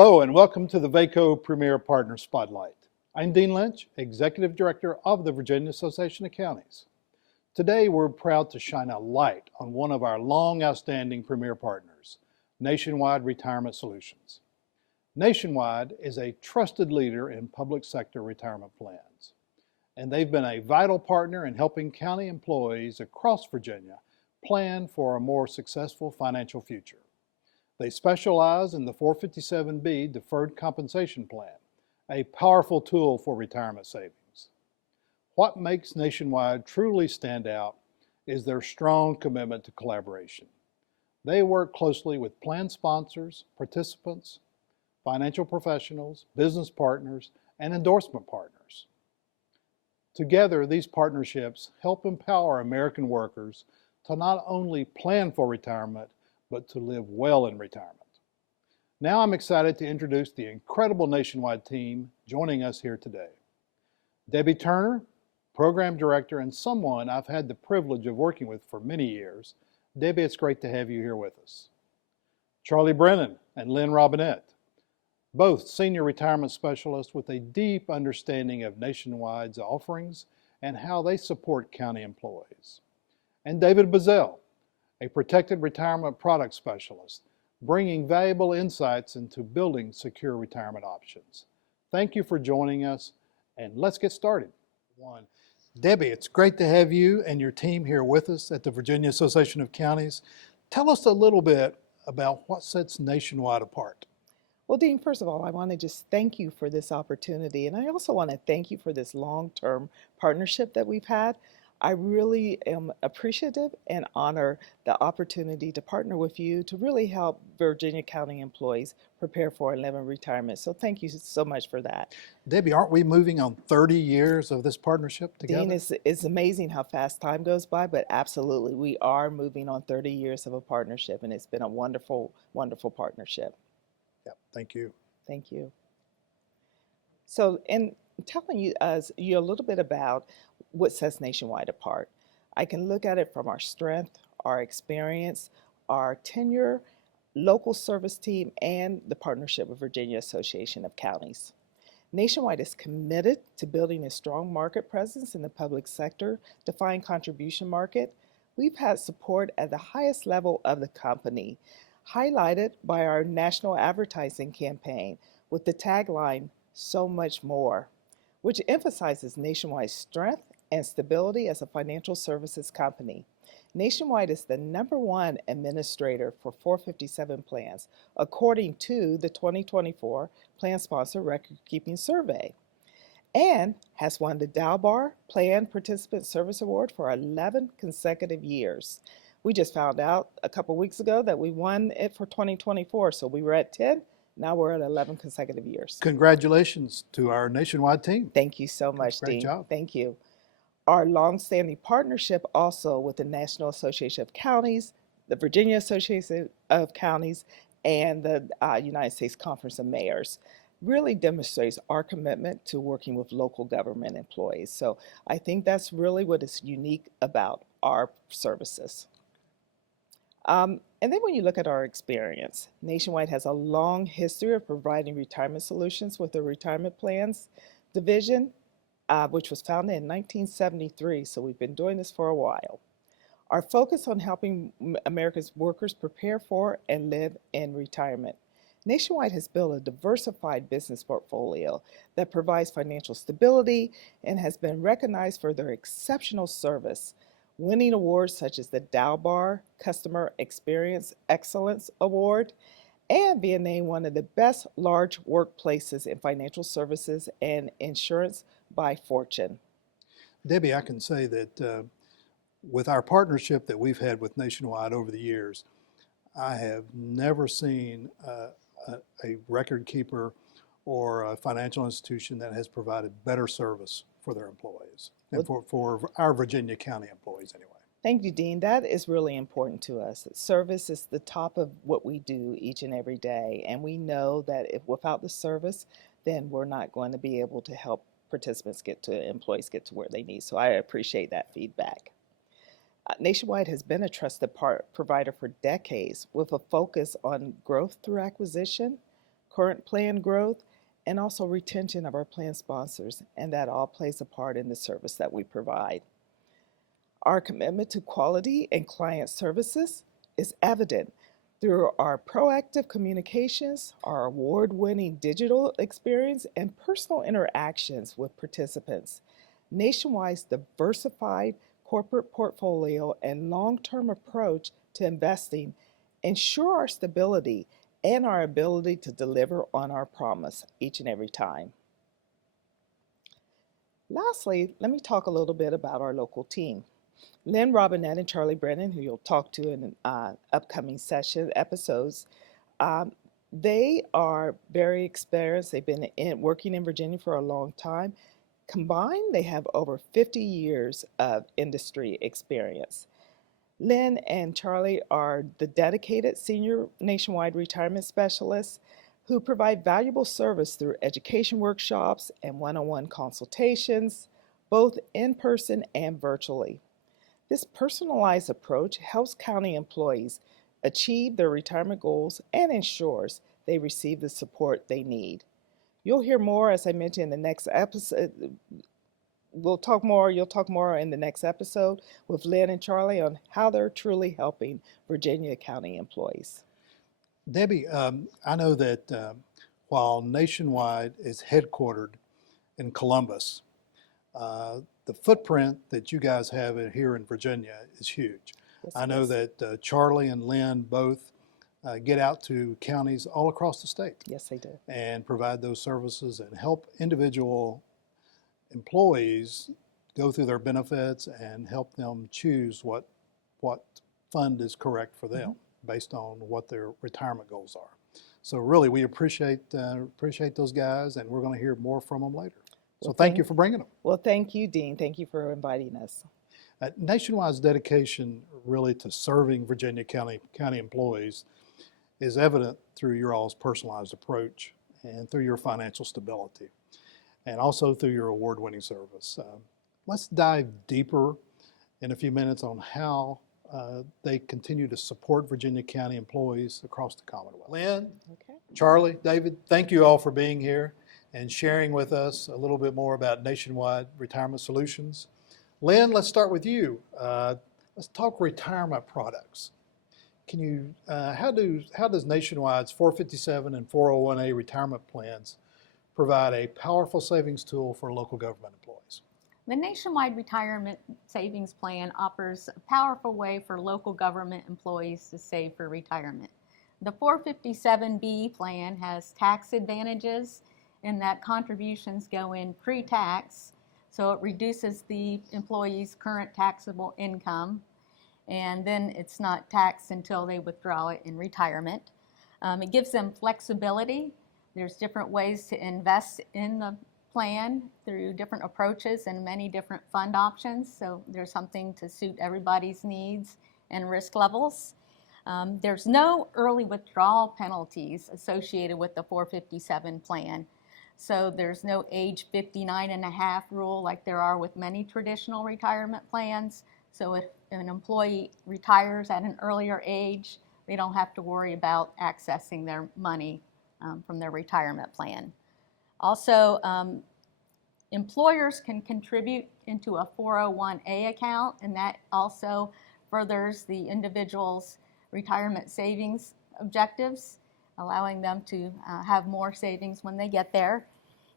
Hello and welcome to the VACo Premier Partner Spotlight. I'm Dean Lynch, Executive Director of the Virginia Association of Counties. Today we're proud to shine a light on one of our long outstanding Premier Partners, Nationwide Retirement Solutions. Nationwide is a trusted leader in public sector retirement plans, and they've been a vital partner in helping county employees across Virginia plan for a more successful financial future. They specialize in the 457B Deferred Compensation Plan, a powerful tool for retirement savings. What makes Nationwide truly stand out is their strong commitment to collaboration. They work closely with plan sponsors, participants, financial professionals, business partners, and endorsement partners. Together, these partnerships help empower American workers to not only plan for retirement, but to live well in retirement. Now I'm excited to introduce the incredible Nationwide team joining us here today. Debbie Turner, Program Director and someone I've had the privilege of working with for many years. Debbie, it's great to have you here with us. Charlie Brennan and Lynn Robinette, both senior retirement specialists with a deep understanding of Nationwide's offerings and how they support county employees. And David Bazzell, a protected retirement product specialist, bringing valuable insights into building secure retirement options. Thank you for joining us, and let's get started. Debbie, it's great to have you and your team here with us at the Virginia Association of Counties. Tell us a little bit about what sets Nationwide apart. Well, Dean, first of all, I want to just thank you for this opportunity, and I also want to thank you for this long-term partnership that we've had. I really am appreciative and honor the opportunity to partner with you to really help Virginia County employees prepare for and live in retirement. So thank you so much for that. Debbie, aren't we moving on 30 years of this partnership together? Dean, it's amazing how fast time goes by, but absolutely, we are moving on 30 years of a partnership, and it's been a wonderful, wonderful partnership. Yeah, thank you. Thank you. So, in telling you a little bit about what sets Nationwide apart, I can look at it from our strength, our experience, our tenure, local service team, and the partnership with Virginia Association of Counties. Nationwide is committed to building a strong market presence in the public sector, defined contribution market. We've had support at the highest level of the company, highlighted by our national advertising campaign with the tagline, "So Much More," which emphasizes Nationwide's strength and stability as a financial services company. Nationwide is the #1 administrator for 457 plans, according to the 2024 Plan Sponsor Record Keeping Survey, and has won the Dalbar Plan Participant Service Award for 11 consecutive years. We just found out a couple weeks ago that we won it for 2024, so we were at 10. Now we're at 11 consecutive years. Congratulations to our Nationwide team. Thank you so much, Dean. Great job. Thank you. Our longstanding partnership also with the National Association of Counties, the Virginia Association of Counties, and the United States Conference of Mayors really demonstrates our commitment to working with local government employees. So I think that's really what is unique about our services. And then when you look at our experience, Nationwide has a long history of providing retirement solutions with the Retirement Plans Division, which was founded in 1973, so we've been doing this for a while. Our focus on helping America's workers prepare for and live in retirement. Nationwide has built a diversified business portfolio that provides financial stability and has been recognized for their exceptional service, winning awards such as the Dalbar Customer Experience Excellence Award and being named one of the best large workplaces in financial services and insurance by Fortune. Debbie, I can say that with our partnership that we've had with Nationwide over the years, I have never seen a record keeper or a financial institution that has provided better service for their employees and for our Virginia County employees anyway. Thank you, Dean. That is really important to us. Service is the top of what we do each and every day, and we know that if without the service, then we're not going to be able to help employees get to where they need. So I appreciate that feedback. Nationwide has been a trusted provider for decades with a focus on growth through acquisition, current plan growth, and also retention of our plan sponsors, and that all plays a part in the service that we provide. Our commitment to quality and client services is evident through our proactive communications, our award-winning digital experience, and personal interactions with participants. Nationwide's diversified corporate portfolio and long-term approach to investing ensure our stability and our ability to deliver on our promise each and every time. Lastly, let me talk a little bit about our local team. Lynn Robinette and Charlie Brennan, who you'll talk to in upcoming episodes, they are very experienced. They've been working in Virginia for a long time. Combined, they have over 50 years of industry experience. Lynn and Charlie are the dedicated senior nationwide retirement specialists who provide valuable service through education workshops and one-on-one consultations, both in person and virtually. This personalized approach helps county employees achieve their retirement goals and ensures they receive the support they need. You'll hear more, as I mentioned, in the next episode. You'll talk more in the next episode with Lynn and Charlie on how they're truly helping Virginia County employees. Debbie, I know that while Nationwide is headquartered in Columbus, the footprint that you guys have here in Virginia is huge. Yes, I know that Charlie and Lynn both get out to counties all across the state. Yes, they do. And provide those services and help individual employees go through their benefits and help them choose what fund is correct for them based on what their retirement goals are. So really, we appreciate those guys, and we're going to hear more from them later. So thank you for bringing them. Well, thank you, Dean. Thank you for inviting us. Nationwide's dedication really to serving Virginia County employees is evident through your all's personalized approach and through your financial stability, and also through your award-winning service. Let's dive deeper in a few minutes on how they continue to support Virginia County employees across the Commonwealth. Lynn, Charlie, David, thank you all for being here and sharing with us a little bit more about Nationwide Retirement Solutions. Lynn, let's start with you. Let's talk retirement products. Can you, how does Nationwide's 457 and 401A retirement plans provide a powerful savings tool for local government employees? The Nationwide Retirement Savings Plan offers a powerful way for local government employees to save for retirement. The 457B plan has tax advantages in that contributions go in pre-tax, so it reduces the employee's current taxable income, and then it's not taxed until they withdraw it in retirement. It gives them flexibility. There's different ways to invest in the plan through different approaches and many different fund options, so there's something to suit everybody's needs and risk levels. There's no early withdrawal penalties associated with the 457 plan. So there's no age 59 and a half rule like there are with many traditional retirement plans. So if an employee retires at an earlier age, they don't have to worry about accessing their money from their retirement plan. Also, employers can contribute into a 401A account, and that also furthers the individual's retirement savings objectives, allowing them to have more savings when they get there.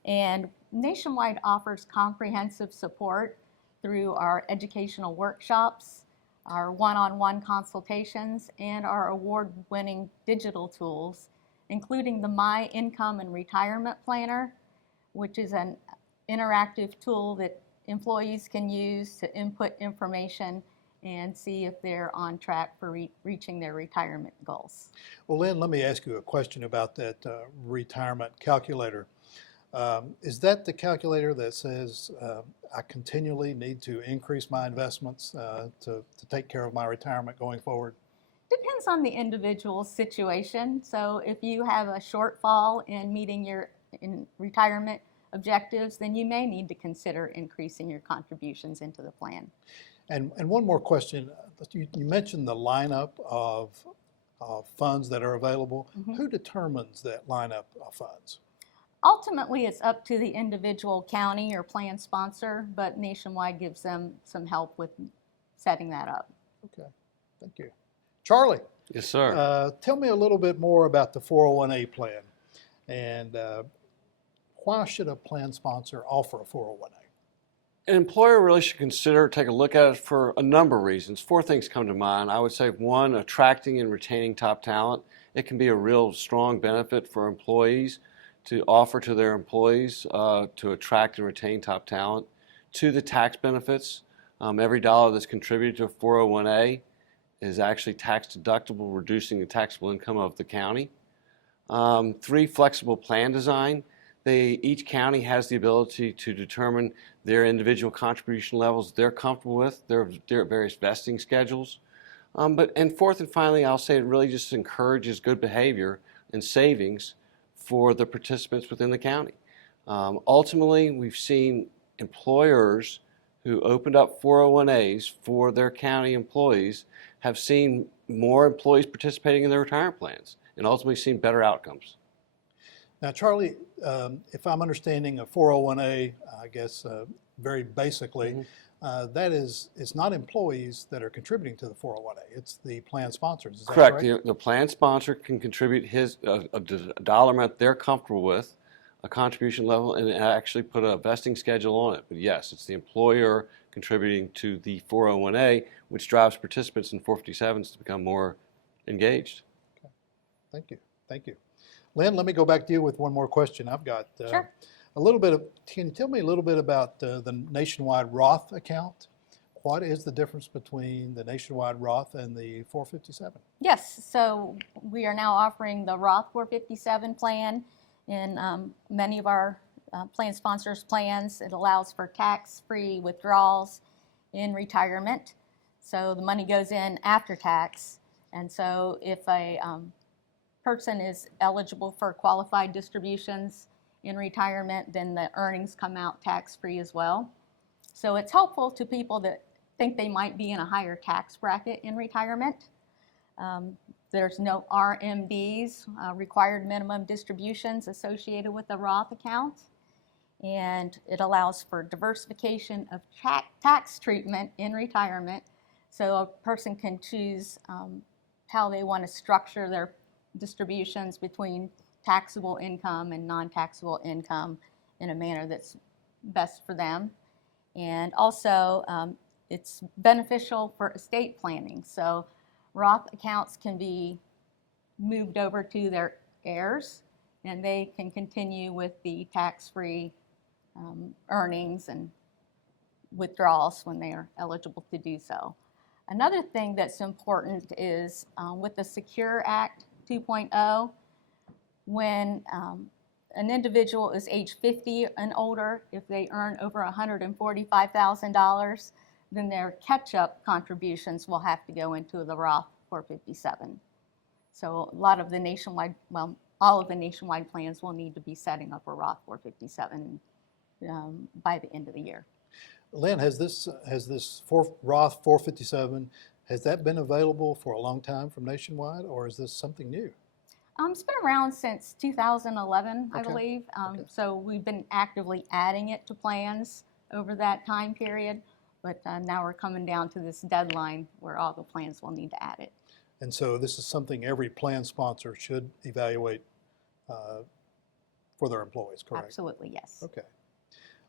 And Nationwide offers comprehensive support through our educational workshops, our one-on-one consultations, and our award-winning digital tools, including the My Income and Retirement Planner, which is an interactive tool that employees can use to input information and see if they're on track for reaching their retirement goals. Well, Lynn, let me ask you a question about that retirement calculator. Is that the calculator that says I continually need to increase my investments to take care of my retirement going forward? Depends on the individual's situation. So if you have a shortfall in meeting your retirement objectives, then you may need to consider increasing your contributions into the plan. And one more question. You mentioned the lineup of funds that are available. Mhm. Who determines that lineup of funds? Ultimately, it's up to the individual county or plan sponsor, but Nationwide gives them some help with setting that up. Okay, thank you. Charlie, Yes, sir. tell me a little bit more about the 401A plan, and why should a plan sponsor offer a 401A? An employer really should consider, take a look at it for a number of reasons. Four things come to mind. I would say one, attracting and retaining top talent. It can be a real strong benefit for employees to offer to their employees to attract and retain top talent. Two, the tax benefits. Every dollar that's contributed to a 401A is actually tax deductible, reducing the taxable income of the county. Three, flexible plan design. Each county has the ability to determine their individual contribution levels they're comfortable with, their various vesting schedules. And fourth and finally, I'll say it really just encourages good behavior and savings for the participants within the county. Ultimately, we've seen employers who opened up 401As for their county employees have seen more employees participating in their retirement plans and ultimately seen better outcomes. Now, Charlie, if I'm understanding a 401A, I guess very basically, that is, it's not employees that are contributing to the 401A, it's the plan sponsors, is that Correct. correct? The plan sponsor can contribute a dollar amount they're comfortable with, a contribution level, and actually put a vesting schedule on it. But yes, it's the employer contributing to the 401A, which drives participants in 457s to become more engaged. Okay. Thank you. Thank you. Lynn, let me go back to you with one more question I've got. Sure. Can you tell me a little bit about the Nationwide Roth account? What is the difference between the Nationwide Roth and the 457? Yes, so we are now offering the Roth 457 plan in many of our plan sponsors' plans. It allows for tax-free withdrawals in retirement. So the money goes in after tax. And so if a person is eligible for qualified distributions in retirement, then the earnings come out tax-free as well. So it's helpful to people that think they might be in a higher tax bracket in retirement. There's no RMDs, required minimum distributions associated with the Roth account. And it allows for diversification of tax treatment in retirement. So a person can choose how they want to structure their distributions between taxable income and non-taxable income in a manner that's best for them. And also, it's beneficial for estate planning. So Roth accounts can be moved over to their heirs, and they can continue with the tax-free earnings and withdrawals when they are eligible to do so. Another thing that's important is with the Secure Act 2.0, when an individual is age 50 and older, if they earn over $145,000, then their catch-up contributions will have to go into the Roth 457. So a lot of the nationwide, well, all of the nationwide plans will need to be setting up a Roth 457 by the end of the year. Lynn, has this Roth 457, has that been available for a long time from Nationwide, or is this something new? It's been around since 2011, I Okay. believe. Okay. So we've been actively adding it to plans over that time period, but now we're coming down to this deadline where all the plans will need to add it. And so this is something every plan sponsor should evaluate for their employees, correct? Absolutely, yes. Okay.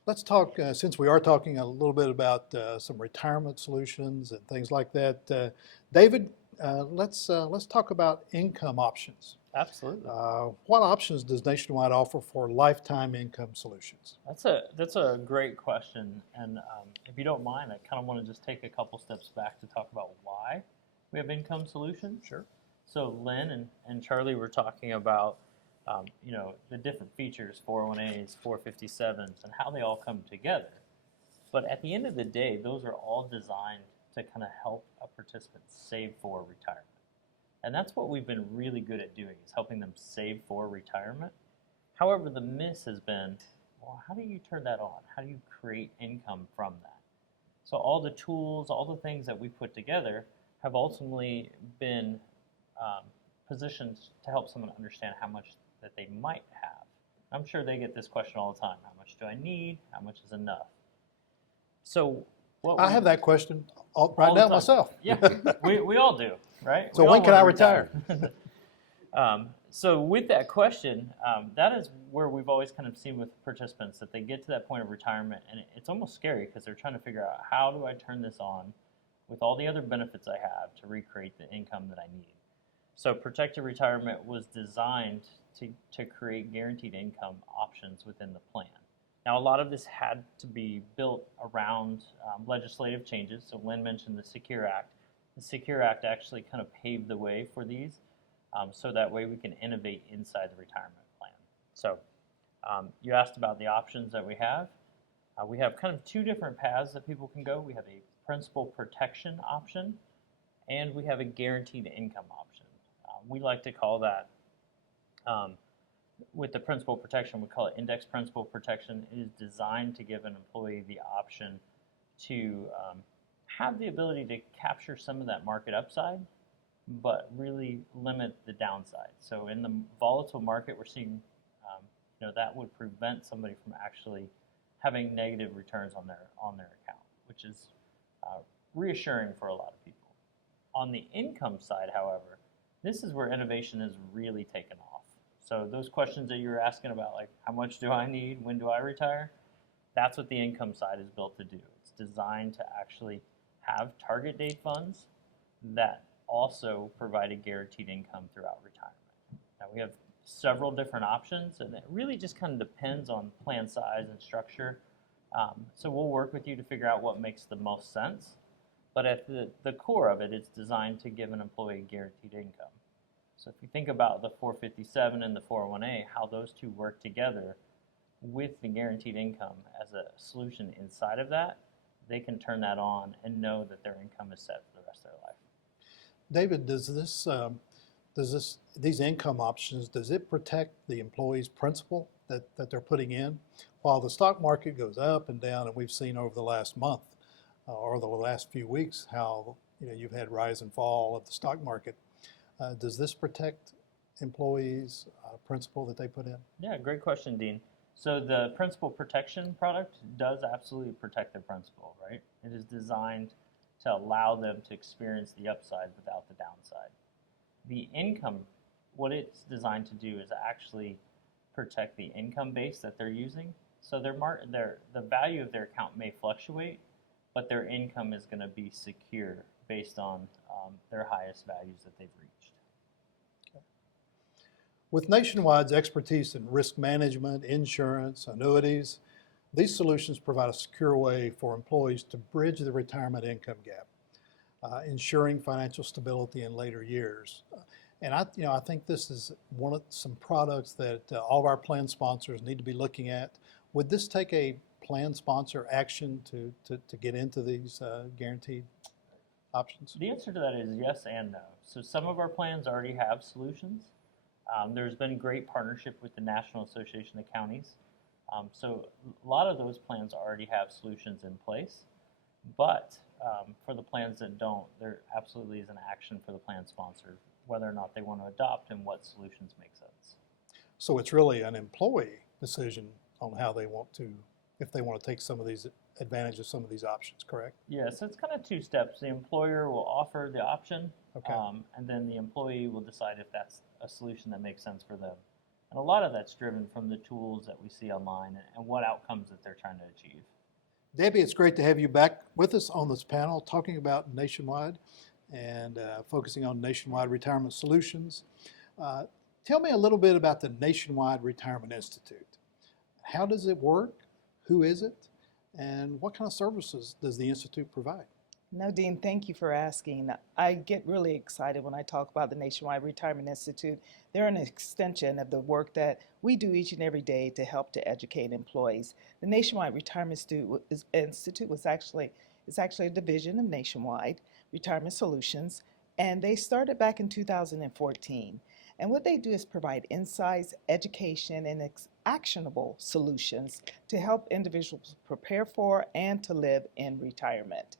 Let's talk, since we are talking a little bit about some retirement solutions and things like that. David, let's talk about income options. Absolutely. What options does Nationwide offer for lifetime income solutions? That's a great question, and if you don't mind, I kind of want to just take a couple steps back to talk about why we have income solutions. Sure. So Lynn and Charlie were talking about the different features, 401As, 457s, and how they all come together. But at the end of the day, those are all designed to kind of help a participant save for retirement. And that's what we've been really good at doing, is helping them save for retirement. However, the miss has been, well, how do you turn that on? How do you create income from that? So all the tools, all the things that we put together have ultimately been positioned to help someone understand how much that they might have. I'm sure they get this question all the time. How much do I need? How much is enough? So I have that question all right the now time. myself. Yeah, we all do, right? So We all when can wanna I retire? So with that question, that is where we've always kind of seen with participants that they get to that point of retirement, and it's almost scary because they're trying to figure out, how do I turn this on with all the other benefits I have to recreate the income that I need? So Protected Retirement was designed to create guaranteed income options within the plan. Now, a lot of this had to be built around legislative changes. So Lynn mentioned the Secure Act. The Secure Act actually kind of paved the way for these, so that way we can innovate inside the retirement plan. So you asked about the options that we have. We have kind of two different paths that people can go. We have a principal protection option, and we have a guaranteed income option. We like to call that, with the principal protection, we call it index principal protection. It is designed to give an employee the option to have the ability to capture some of that market upside, but really limit the downside. So in the volatile market, we're seeing that would prevent somebody from actually having negative returns on their account, which is reassuring for a lot of people. On the income side, however, this is where innovation has really taken off. So those questions that you were asking about, like how much do I need, when do I retire, that's what the income side is built to do. It's designed to actually have target date funds that also provide a guaranteed income throughout retirement. Now we have several different options, and it really just kind of depends on plan size and structure. So we'll work with you to figure out what makes the most sense. But at the core of it, it's designed to give an employee guaranteed income. So if you think about the 457 and the 401A, how those two work together with the guaranteed income as a solution inside of that, they can turn that on and know that their income is set for the rest of their life. David, these income options, does it protect the employee's principal that they're putting in? While the stock market goes up and down, and we've seen over the last month or the last few weeks how you've had rise and fall of the stock market, does this protect employees' principal that they put in? Yeah, great question, Dean. So the principal protection product does absolutely protect their principal, right? It is designed to allow them to experience the upside without the downside. The income, what it's designed to do is actually protect the income base that they're using. So the value of their account may fluctuate, but their income is going to be secure based on their highest values that they've reached. With Nationwide's expertise in risk management, insurance, annuities, these solutions provide a secure way for employees to bridge the retirement income gap, ensuring financial stability in later years. And I think this is one of some products that all of our plan sponsors need to be looking at. Would this take a plan sponsor action to get into these guaranteed options? The answer to that is yes and no. So some of our plans already have solutions. There's been great partnership with the National Association of Counties. So a lot of those plans already have solutions in place. But for the plans that don't, there absolutely is an action for the plan sponsor, whether or not they want to adopt and what solutions make sense. So it's really an employee decision on how they want to, if they want to take some of these advantage of some of these options, correct? Yeah, so it's kind of two steps. The employer will offer the option, Okay. and then the employee will decide if that's a solution that makes sense for them. And a lot of that's driven from the tools that we see online and what outcomes that they're trying to achieve. Debbie, it's great to have you back with us on this panel talking about Nationwide and focusing on Nationwide Retirement Solutions. Tell me a little bit about the Nationwide Retirement Institute. How does it work? Who is it? And what kind of services does the Institute provide? No, Dean, thank you for asking. I get really excited when I talk about the Nationwide Retirement Institute. They're an extension of the work that we do each and every day to help to educate employees. The Nationwide Retirement Institute is actually a division of Nationwide Retirement Solutions, and they started back in 2014. And what they do is provide insights, education, and actionable solutions to help individuals prepare for and to live in retirement.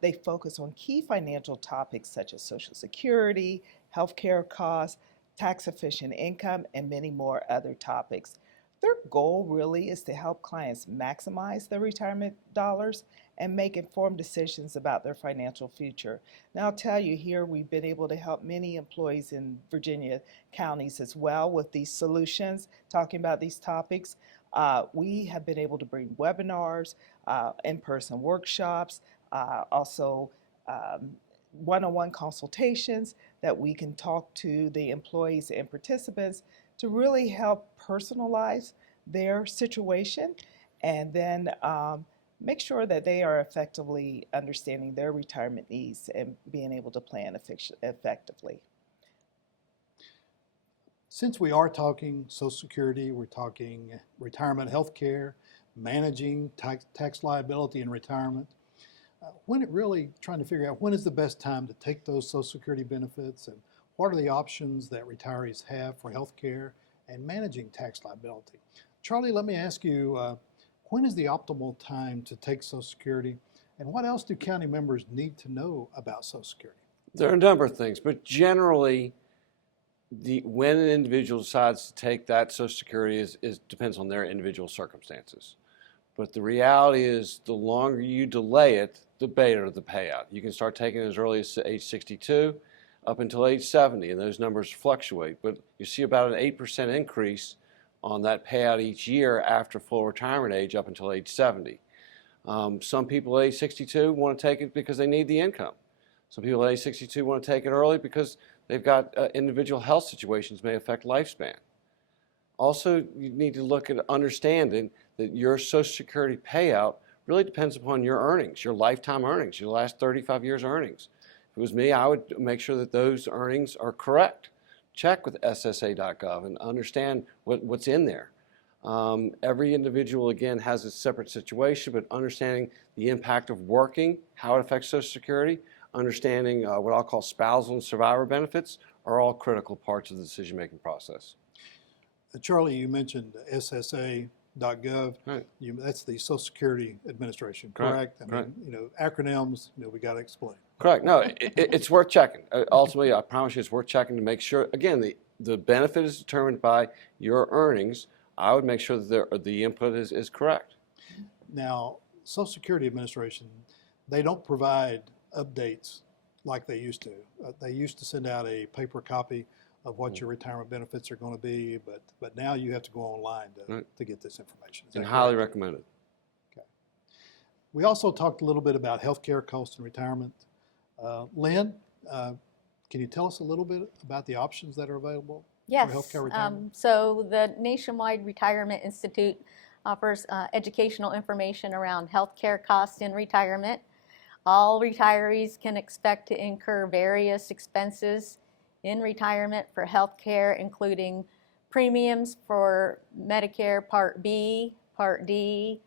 They focus on key financial topics such as Social Security, healthcare costs, tax efficient income, and many more other topics. Their goal really is to help clients maximize their retirement dollars and make informed decisions about their financial future. Now, I'll tell you here, we've been able to help many employees in Virginia counties as well with these solutions, talking about these topics. We have been able to bring webinars, in-person workshops, also one-on-one consultations that we can talk to the employees and participants to really help personalize their situation and then make sure that they are effectively understanding their retirement needs and being able to plan effectively. Since we are talking Social Security, we're talking retirement health care, managing tax liability in retirement, when it really trying to figure out when is the best time to take those Social Security benefits and what are the options that retirees have for health care and managing tax liability. Charlie, let me ask you, when is the optimal time to take Social Security and what else do county members need to know about Social Security? There are a number of things, but generally, when an individual decides to take that Social Security depends on their individual circumstances. But the reality is the longer you delay it, the better the payout. You can start taking it as early as age 62 up until age 70, and those numbers fluctuate. But you see about an 8% increase on that payout each year after full retirement age up until age 70. Some people at age 62 want to take it because they need the income. Some people at age 62 want to take it early because they've got individual health situations may affect lifespan. Also, you need to look at understanding that your Social Security payout really depends upon your earnings, your lifetime earnings, your last 35 years earnings. If it was me, I would make sure that those earnings are correct. Check with ssa.gov and understand what's in there. Every individual, again, has a separate situation, but understanding the impact of working, how it affects Social Security, understanding what I'll call spousal and survivor benefits are all critical parts of the decision-making process. Charlie, you mentioned ssa.gov. Right. That's the Social Security Administration, Correct. correct? I mean, acronyms, we got to explain. Correct. No, it's worth checking. Ultimately, I promise you it's worth checking to make sure, again, the benefit is determined by your earnings. I would make sure that the input is correct. Now, Social Security Administration, they don't provide updates like they used to. They used to send out a paper copy of what your retirement benefits are going to be, but now you have to go online to get this information. And highly recommended. Okay. We also talked a little bit about healthcare costs and retirement. Lynn, can you tell us a little bit about the options that are available for healthcare retirement? So the Nationwide Retirement Institute offers educational information around healthcare costs in retirement. All retirees can expect to incur various expenses in retirement for health care, including premiums for Medicare Part B, Part D,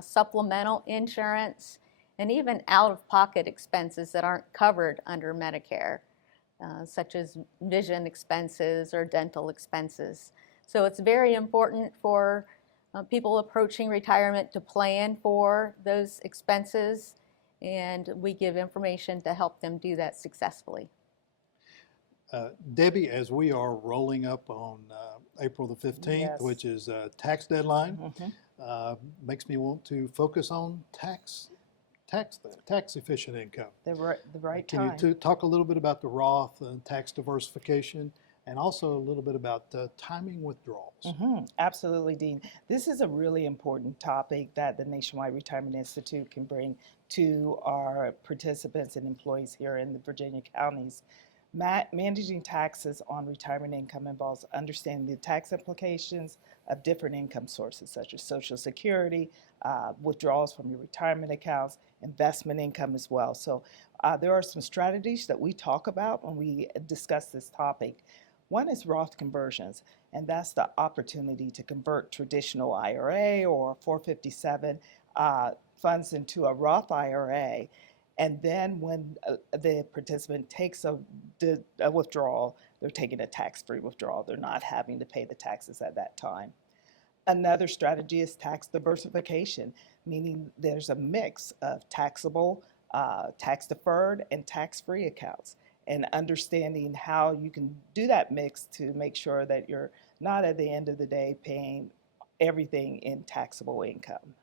supplemental insurance, and even out-of-pocket expenses that aren't covered under Medicare, such as vision expenses or dental expenses. So it's very important for people approaching retirement to plan for those expenses, and we give information to help them do that successfully. Debbie, as we are rolling up on April the 15th, Yes. which is a tax deadline, Mm-hmm. makes me want to focus on tax efficient income. The right Can time. you talk a little bit about the Roth and tax diversification and also a little bit about timing withdrawals? Mm-hmm. Absolutely, Dean. This is a really important topic that the Nationwide Retirement Institute can bring to our participants and employees here in the Virginia counties. Managing taxes on retirement income involves understanding the tax implications of different income sources such as Social Security, withdrawals from your retirement accounts, investment income as well. So there are some strategies that we talk about when we discuss this topic. One is Roth conversions, and that's the opportunity to convert traditional IRA or 457 funds into a Roth IRA. And then when the participant takes a withdrawal, they're taking a tax-free withdrawal. They're not having to pay the taxes at that time. Another strategy is tax diversification, meaning there's a mix of taxable, tax-deferred, and tax-free accounts. and understanding how you can do that mix to make sure that you're not at the end of the day paying everything in taxable income.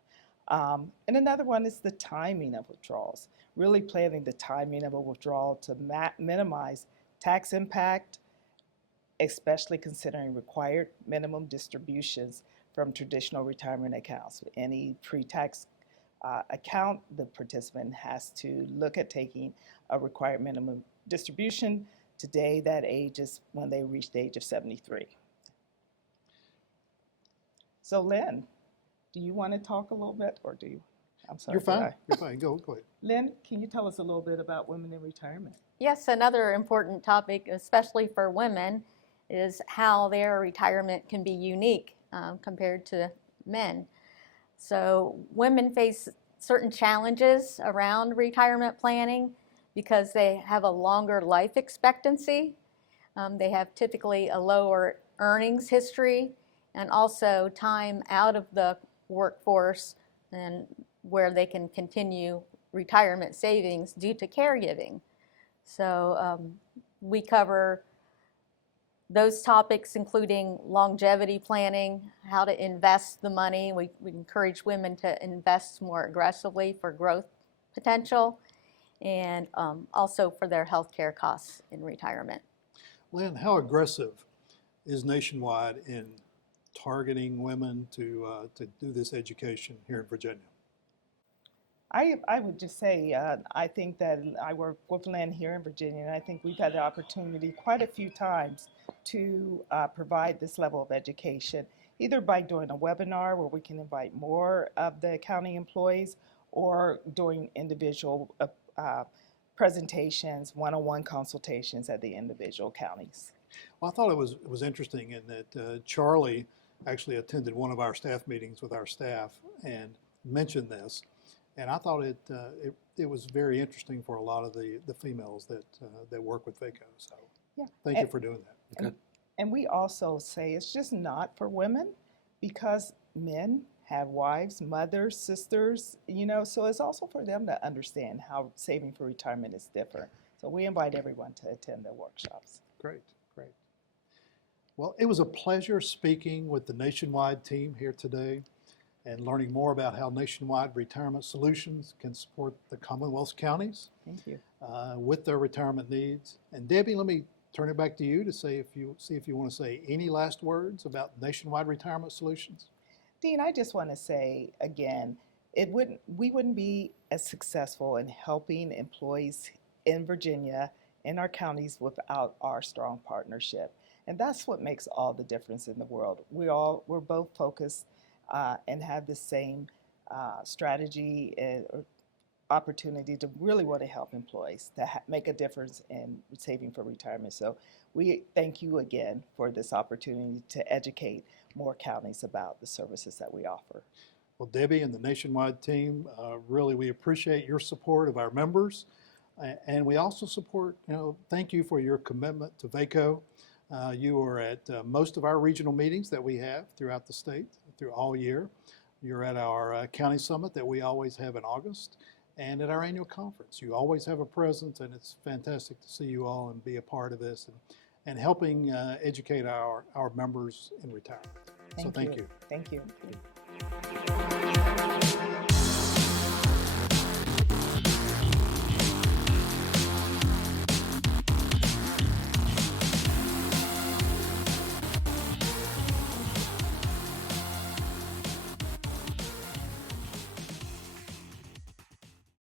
And another one is the timing of withdrawals, really planning the timing of a withdrawal to minimize tax impact, especially considering required minimum distributions from traditional retirement accounts. Any pre-tax account, the participant has to look at taking a required minimum distribution. Today, that age is when they reach the age of 73. So Lynn, do you want to talk a little bit, or do you? I'm sorry. You're fine. You're fine. Go ahead. Lynn, can you tell us a little bit about women in retirement? Yes, another important topic, especially for women, is how their retirement can be unique compared to men. So women face certain challenges around retirement planning because they have a longer life expectancy. They have typically a lower earnings history and also time out of the workforce and where they can continue retirement savings due to caregiving. So we cover those topics, including longevity planning, how to invest the money. We encourage women to invest more aggressively for growth potential and also for their health care costs in retirement. Lynn, how aggressive is Nationwide in targeting women to do this education here in Virginia? I would just say I think that I work with Lynn here in Virginia, and I think we've had the opportunity quite a few times to provide this level of education, either by doing a webinar where we can invite more of the county employees or doing individual presentations, one-on-one consultations at the individual counties. Well, I thought it was interesting in that Charlie actually attended one of our staff meetings with our staff and mentioned this. And I thought it was very interesting for a lot of the females that work with VACo. So Yeah. thank you for doing that. And we also say it's just not for women because men have wives, mothers, sisters, so it's also for them to understand how saving for retirement is different. So we invite everyone to attend the workshops. Great, great. Well, it was a pleasure speaking with the Nationwide team here today and learning more about how Nationwide Retirement Solutions can support the Commonwealth's counties Thank you. with their retirement needs. And Debbie, let me turn it back to you to see if you want to say any last words about Nationwide Retirement Solutions. Dean, I just want to say again, we wouldn't be as successful in helping employees in Virginia, in our counties, without our strong partnership. And that's what makes all the difference in the world. We're both focused and have the same strategy and opportunity to really want to help employees to make a difference in saving for retirement. So we thank you again for this opportunity to educate more counties about the services that we offer. Well, Debbie and the Nationwide team, really we appreciate your support of our members. And we also support, thank you for your commitment to VACo. You are at most of our regional meetings that we have throughout the state, through all year. You're at our county summit that we always have in August, and at our annual conference. You always have a presence, and it's fantastic to see you all and be a part of this and helping educate our members in retirement. So thank you. Thank you. Thank you.